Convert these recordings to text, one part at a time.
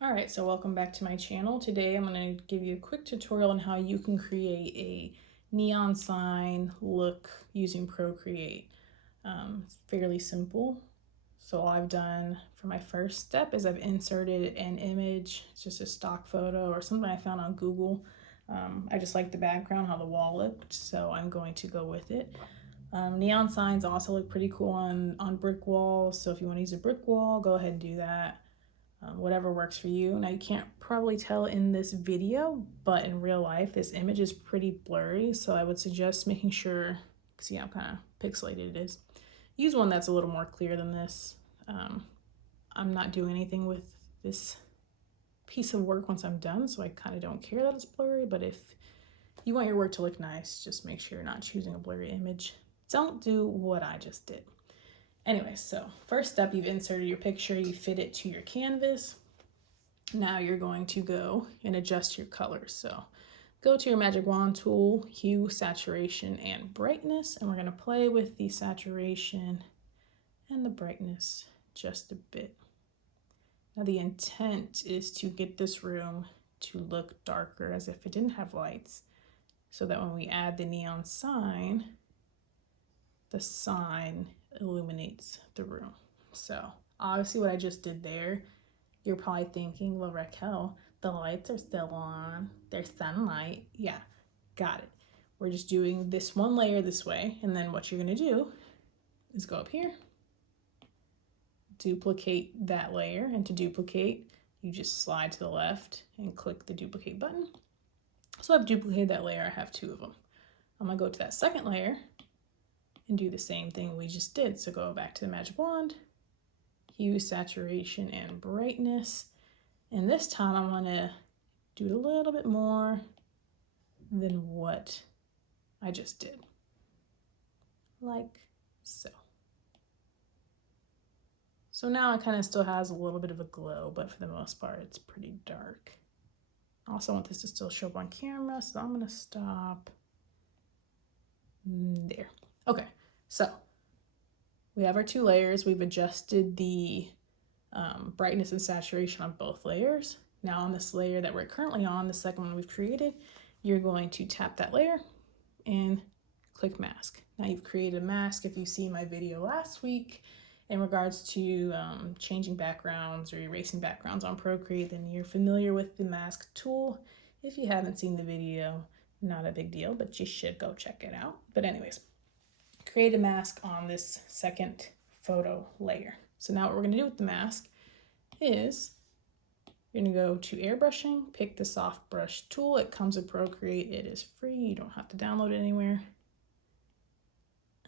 All right, so welcome back to my channel. Today I'm going to give you a quick tutorial on how you can create a neon sign look using Procreate. It's fairly simple. So all I've done for my first step is I've inserted an image. It's just a stock photo or something I found on Google. I just like the background, how the wall looked, so I'm going to go with it. Neon signs also look pretty cool on brick walls, so if you want to use a brick wall, go ahead and do that. Whatever works for you. Now you can't probably tell in this video, but in real life this image is pretty blurry, so I would suggest making sure, see how kind of pixelated it is, use one that's a little more clear than this. I'm not doing anything with this piece of work once I'm done, so I kind of don't care that it's blurry, but if you want your work to look nice, just make sure you're not choosing a blurry image. Don't do what I just did. Anyway, so first step, you've inserted your picture, you fit it to your canvas. Now you're going to go and adjust your colors. So go to your magic wand tool, hue, saturation, and brightness, and we're going to play with the saturation and the brightness just a bit. Now the intent is to get this room to look darker as if it didn't have lights, so that when we add the neon sign, the sign illuminates the room. So obviously what I just did there, you're probably thinking, well, Raquel, the lights are still on, there's sunlight. Yeah, got it. We're just doing this one layer this way, and then what you're gonna do is go up here, duplicate that layer, and to duplicate, you just slide to the left and click the duplicate button. So I've duplicated that layer, I have two of them. I'm gonna go to that second layer and do the same thing we just did. So go back to the magic wand, hue, saturation, and brightness. And this time I'm gonna do it a little bit more than what I just did, like so. So now it kind of still has a little bit of a glow, but for the most part, it's pretty dark. I also want this to still show up on camera, so I'm gonna stop there. Okay, so we have our two layers. We've adjusted the brightness and saturation on both layers. Now on this layer that we're currently on, the second one we've created, you're going to tap that layer and click mask. Now you've created a mask. If you see my video last week in regards to changing backgrounds or erasing backgrounds on Procreate, then you're familiar with the mask tool. If you haven't seen the video, not a big deal, but you should go check it out. But anyways, create a mask on this second photo layer. So now what we're gonna do with the mask is you're gonna go to airbrushing, pick the soft brush tool. It comes with Procreate, it is free, you don't have to download it anywhere.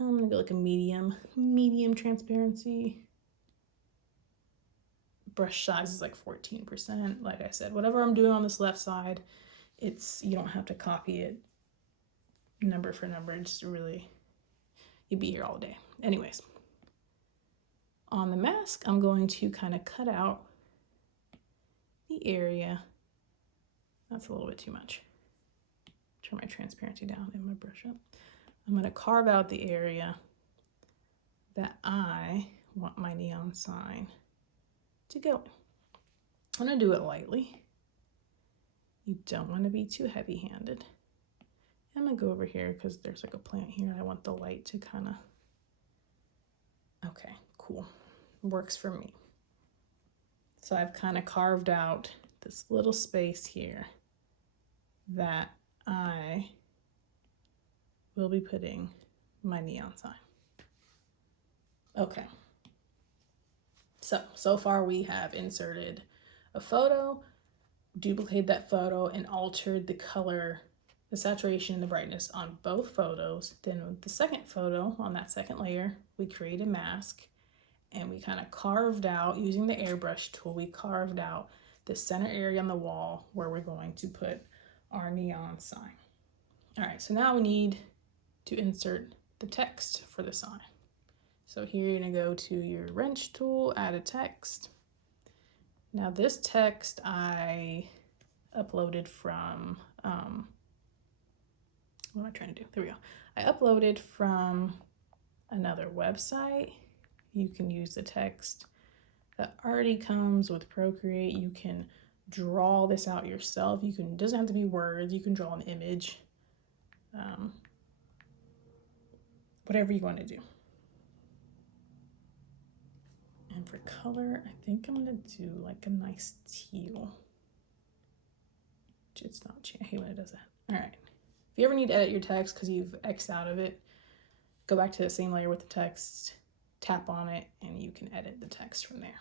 I'm gonna go like a medium transparency. Brush size is like 14%. Like I said, whatever I'm doing on this left side, you don't have to copy it number for number. It's really, you'd be here all day. Anyways, on the mask, I'm going to kind of cut out the area. That's a little bit too much. Turn my transparency down and my brush up. I'm going to carve out the area that I want my neon sign to go. I'm going to do it lightly. You don't want to be too heavy-handed. I'm going to go over here because there's like a plant here and I want the light to kind of, okay, cool. Works for me. So I've kind of carved out this little space here that I will be putting my neon sign. Okay. So far we have inserted a photo, duplicated that photo, and altered the color, the saturation, and the brightness on both photos. Then with the second photo, on that second layer, we create a mask, and we kind of carved out, using the airbrush tool, we carved out the center area on the wall where we're going to put our neon sign. All right, so now we need to insert the text for the sign. So here you're gonna go to your wrench tool, add a text. Now this text I uploaded from, what am I trying to do? There we go. I uploaded from another website. You can use the text that already comes with Procreate. You can draw this out yourself. You can, it doesn't have to be words. You can draw an image, whatever you want to do. And for color, I think I'm going to do like a nice teal. It's not, I hate when it does that. All right. If you ever need to edit your text because you've X'd out of it, go back to the same layer with the text, tap on it, and you can edit the text from there.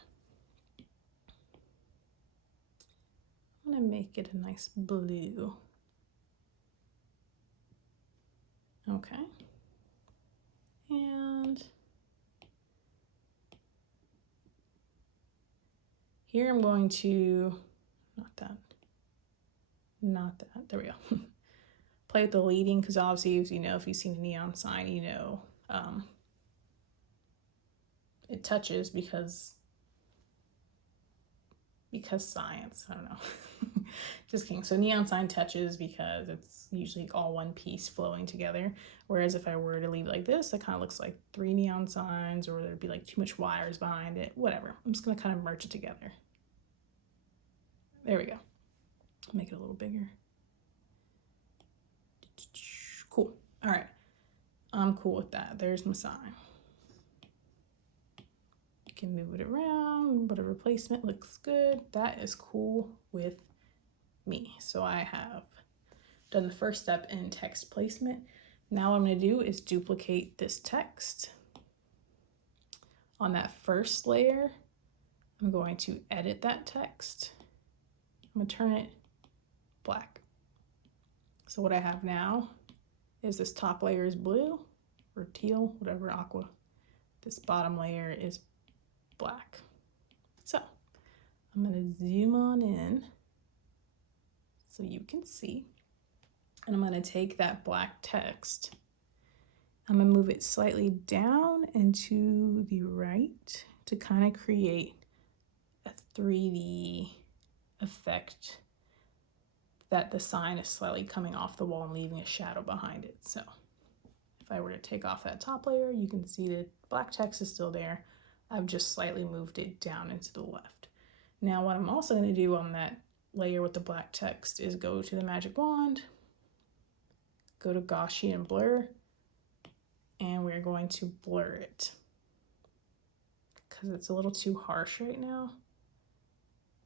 I'm gonna make it a nice blue. Okay. And here I'm going to, not that, there we go. Play with the leading, because obviously, as you know, if you've seen a neon sign, you know it touches because science, I don't know. Just kidding. So neon sign touches because it's usually all one piece flowing together. Whereas if I were to leave it like this, it kind of looks like 3 neon signs, or there'd be like too much wires behind it, whatever. I'm just gonna kind of merge it together. There we go. Make it a little bigger. Cool. All right. I'm cool with that. There's my sign. You can move it around, whatever placement looks good. That is cool with me. So I have done the first step in text placement. Now what I'm going to do is duplicate this text. On that first layer, I'm going to edit that text. I'm going to turn it black. So what I have now is this top layer is blue or teal, whatever, aqua. This bottom layer is black. So I'm going to zoom on in so you can see. And I'm going to take that black text. I'm going to move it slightly down and to the right to kind of create a 3D effect that the sign is slightly coming off the wall and leaving a shadow behind it. So if I were to take off that top layer, you can see the black text is still there. I've just slightly moved it down and to the left. Now what I'm also going to do on that layer with the black text is go to the magic wand, go to Gaussian blur, and we're going to blur it because it's a little too harsh right now.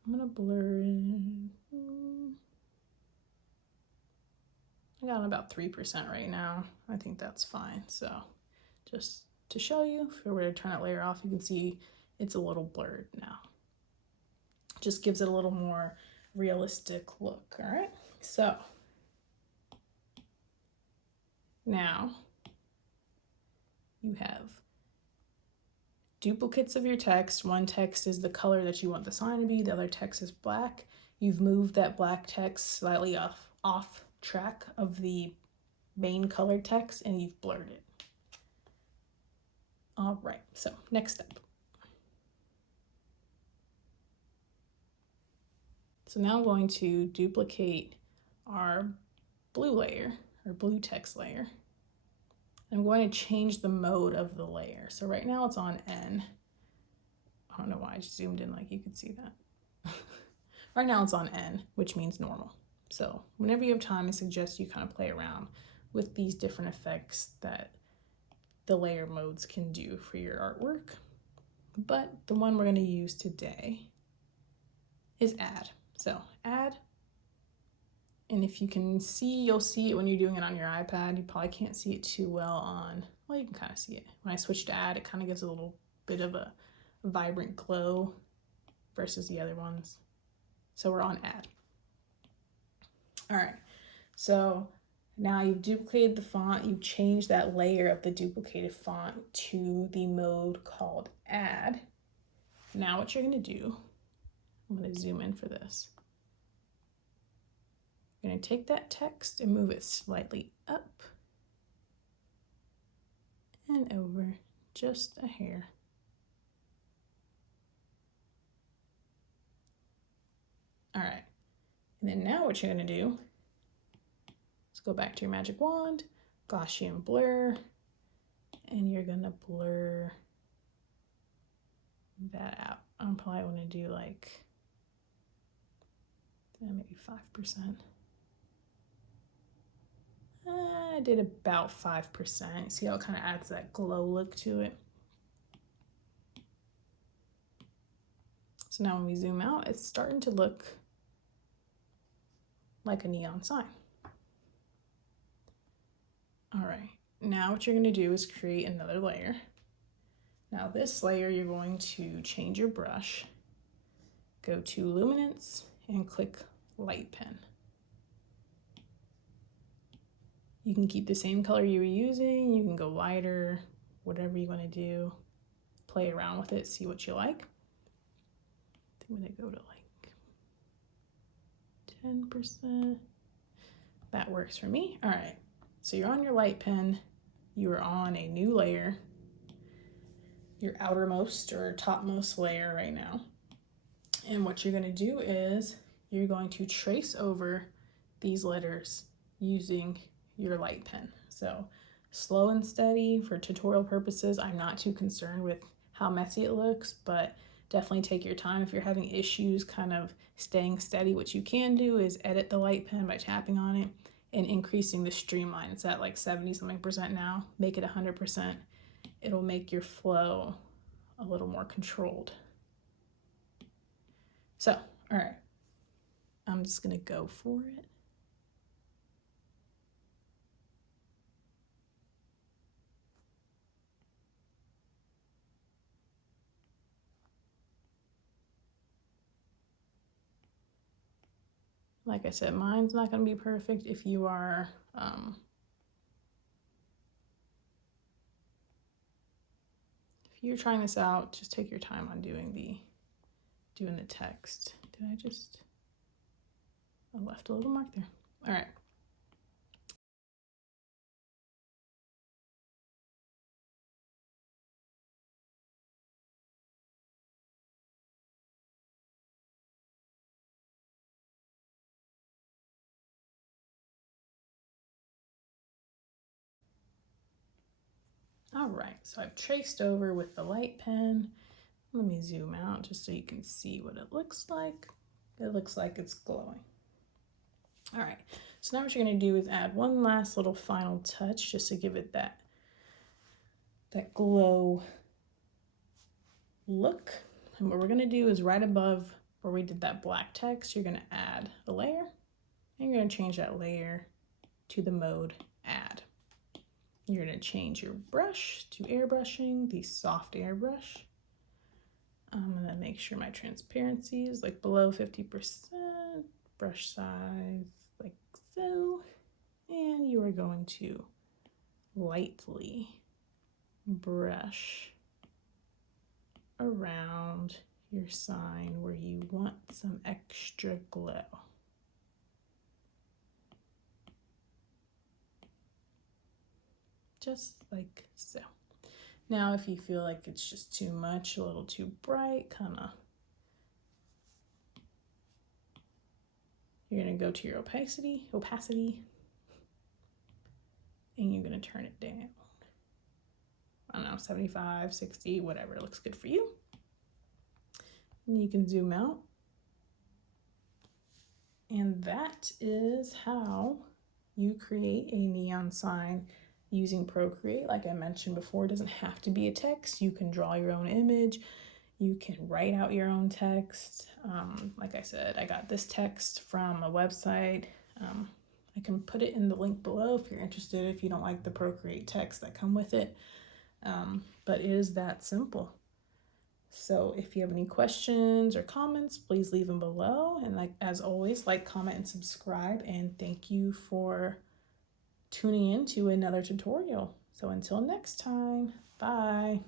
I'm going to blur it. I got about 3% right now. I think that's fine. So just to show you, if we were to turn that layer off, you can see it's a little blurred now. Just gives it a little more realistic look. All right. So now you have duplicates of your text. One text is the color that you want the sign to be. The other text is black. You've moved that black text slightly off track of the main color text and you've blurred it. All right, so next step. So now I'm going to duplicate our blue layer, or blue text layer. I'm going to change the mode of the layer. So right now it's on N. I don't know why I just zoomed in like you could see that. Right now it's on N, which means normal. So whenever you have time, I suggest you kind of play around with these different effects that the layer modes can do for your artwork. But the one we're going to use today is add. So add, and if you can see, you'll see it when you're doing it on your iPad. You probably can't see it too well on, well, you can kind of see it. When I switch to add, it kind of gives a little bit of a vibrant glow versus the other ones. So we're on add. All right, so now you've duplicated the font, you've changed that layer of the duplicated font to the mode called add. Now what you're going to do, I'm going to zoom in for this. You're going to take that text and move it slightly up and over just a hair. All right, and then now what you're going to do is go back to your magic wand, Gaussian blur, and you're going to blur that out. I'm probably going to do like maybe 5%. I did about 5%. See how it kind of adds that glow look to it. So now when we zoom out, it's starting to look like a neon sign. All right, now what you're going to do is create another layer. Now this layer, you're going to change your brush, go to luminance and click light pen. You can keep the same color you were using, you can go lighter, whatever you want to do. Play around with it, see what you like. I'm gonna go to like 10%. That works for me. All right, so you're on your light pen, you are on a new layer, your outermost or topmost layer right now. And what you're gonna do is you're going to trace over these letters using your light pen. So slow and steady for tutorial purposes. I'm not too concerned with how messy it looks, but definitely take your time. If you're having issues kind of staying steady, what you can do is edit the light pen by tapping on it and increasing the streamline. It's at like 70-something% now. Make it 100%. It'll make your flow a little more controlled. So, all right, I'm just gonna go for it. Like I said, mine's not gonna be perfect. If you are if you're trying this out, just take your time on doing the text. I left a little mark there. All right. All right, so I've traced over with the light pen. Let me zoom out just so you can see what it looks like. It looks like it's glowing. All right, so now what you're gonna do is add one last little final touch just to give it that glow look. And what we're gonna do is right above where we did that black text, you're gonna add a layer, and you're gonna change that layer to the mode add. You're gonna change your brush to airbrushing, the soft airbrush. I'm gonna make sure my transparency is like below 50%, brush size like so, and you are going to lightly brush around your sign where you want some extra glow. Just like so. Now, if you feel like it's just too much, a little too bright, you're gonna go to your opacity, and you're gonna turn it down. I don't know, 75, 60, whatever looks good for you. And you can zoom out. And that is how you create a neon sign using Procreate. Like I mentioned before, it doesn't have to be a text. You can draw your own image. You can write out your own text. Like I said, I got this text from a website. I can put it in the link below if you're interested, if you don't like the Procreate text that come with it. But it is that simple. So if you have any questions or comments, please leave them below. And like as always, like, comment, and subscribe. And thank you for tuning in to another tutorial. So until next time, bye.